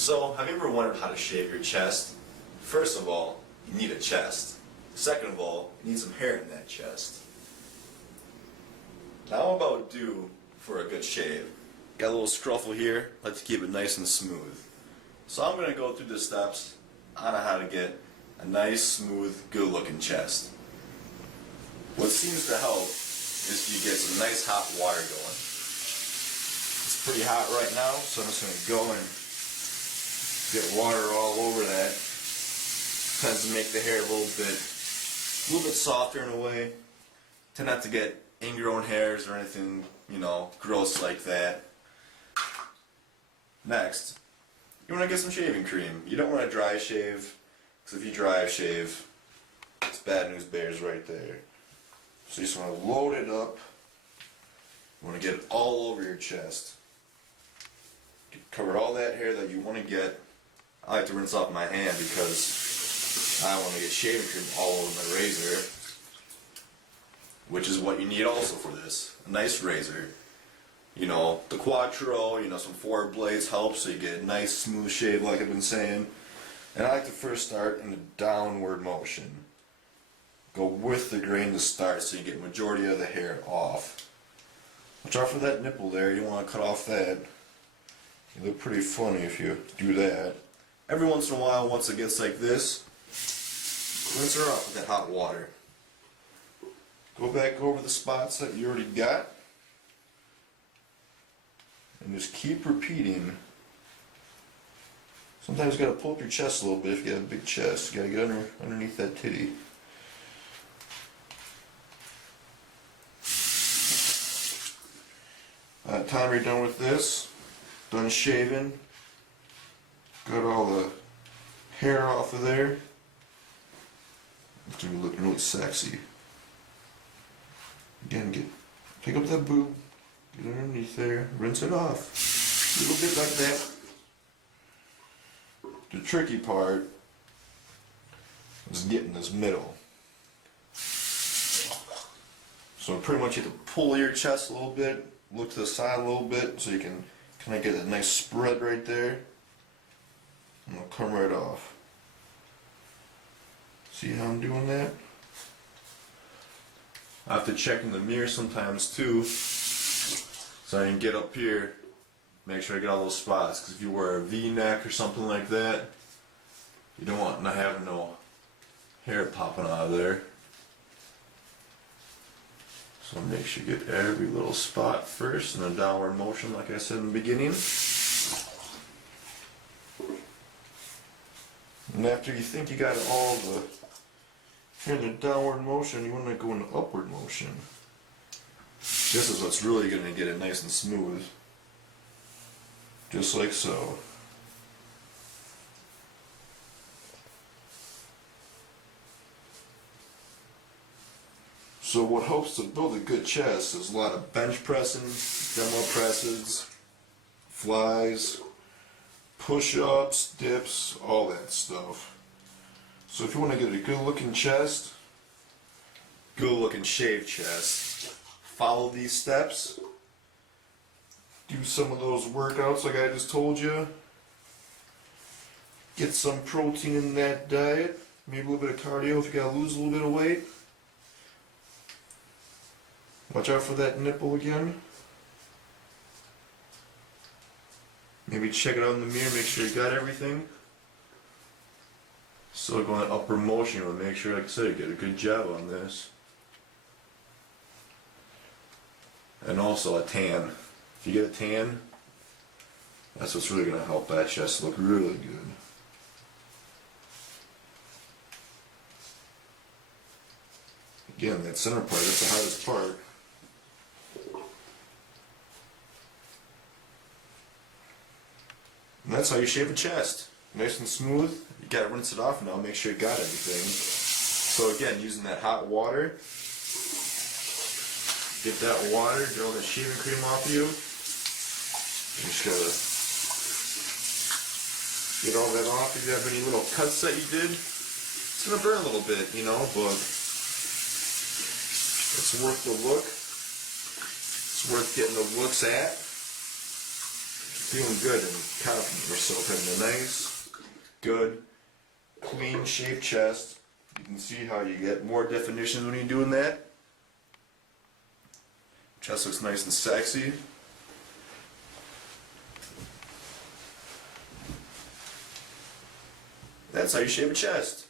So, have you ever wondered how to shave your chest? First of all, you need a chest. Second of all, you need some hair in that chest. Now I'm about due for a good shave. Got a little scruffle here, like to keep it nice and smooth. So I'm going to go through the steps on how to get a nice, smooth, good-looking chest. What seems to help is you get some nice hot water going. It's pretty hot right now, so I'm just going to go and get water all over that. Tends to make the hair a little bit softer in a way. Tend not to get ingrown hairs or anything, gross like that. Next, you want to get some shaving cream. You don't want to dry shave, because if you dry shave, it's bad news bears right there. So you just want to load it up. You want to get it all over your chest. Cover all that hair that you want to get. I like to rinse off my hand because I want to get shaving cream all over my razor, which is what you need also for this. A nice razor. The Quattro, some 4 blades help so you get a nice smooth shave like I've been saying. And I like to first start in a downward motion. Go with the grain to start so you get majority of the hair off. Watch out for that nipple there, you don't want to cut off that. You look pretty funny if you do that. Every once in a while, once it gets like this, rinse her off with that hot water. Go back over the spots that you already got. And just keep repeating. Sometimes you gotta pull up your chest a little bit if you got a big chest. You gotta get underneath that titty. Time you're done with this, done shaving, got all the hair off of there. It's gonna be looking really sexy. Again, pick up that boob. Get underneath there, rinse it off. A little bit like that. The tricky part is getting this middle. So pretty much you have to pull your chest a little bit, look to the side a little bit, so you can kind of get a nice spread right there. And it'll come right off. See how I'm doing that? I have to check in the mirror sometimes too. So I can get up here, make sure I get all those spots, because if you wear a V-neck or something like that, you don't want to have no hair popping out of there. So make sure you get every little spot first in a downward motion like I said in the beginning. And after you think you got all the hair in the downward motion, you want to go into upward motion. This is what's really going to get it nice and smooth. Just like so. So what helps to build a good chest is a lot of bench pressing, demo presses, flies, push-ups, dips, all that stuff. So if you want to get a good looking chest, good looking shaved chest, follow these steps. Do some of those workouts like I just told you. Get some protein in that diet. Maybe a little bit of cardio if you gotta lose a little bit of weight. Watch out for that nipple again. Maybe check it out in the mirror, make sure you got everything. So going upper motion, we'll make sure, like I said, get a good job on this. And also a tan. If you get a tan, that's what's really going to help that chest look really good. Again, that center part, that's the hardest part. And that's how you shave a chest. Nice and smooth. You got to rinse it off now, make sure you got everything. So again, using that hot water. Get that water, get all that shaving cream off you. You just gotta get all that off. If you have any little cuts that you did, it's gonna burn a little bit, but it's worth the look. It's worth getting the looks at. feeling good and confident in yourself, having a nice, good, clean shaped chest. You can see how you get more definition when you're doing that. Chest looks nice and sexy. That's how you shave a chest.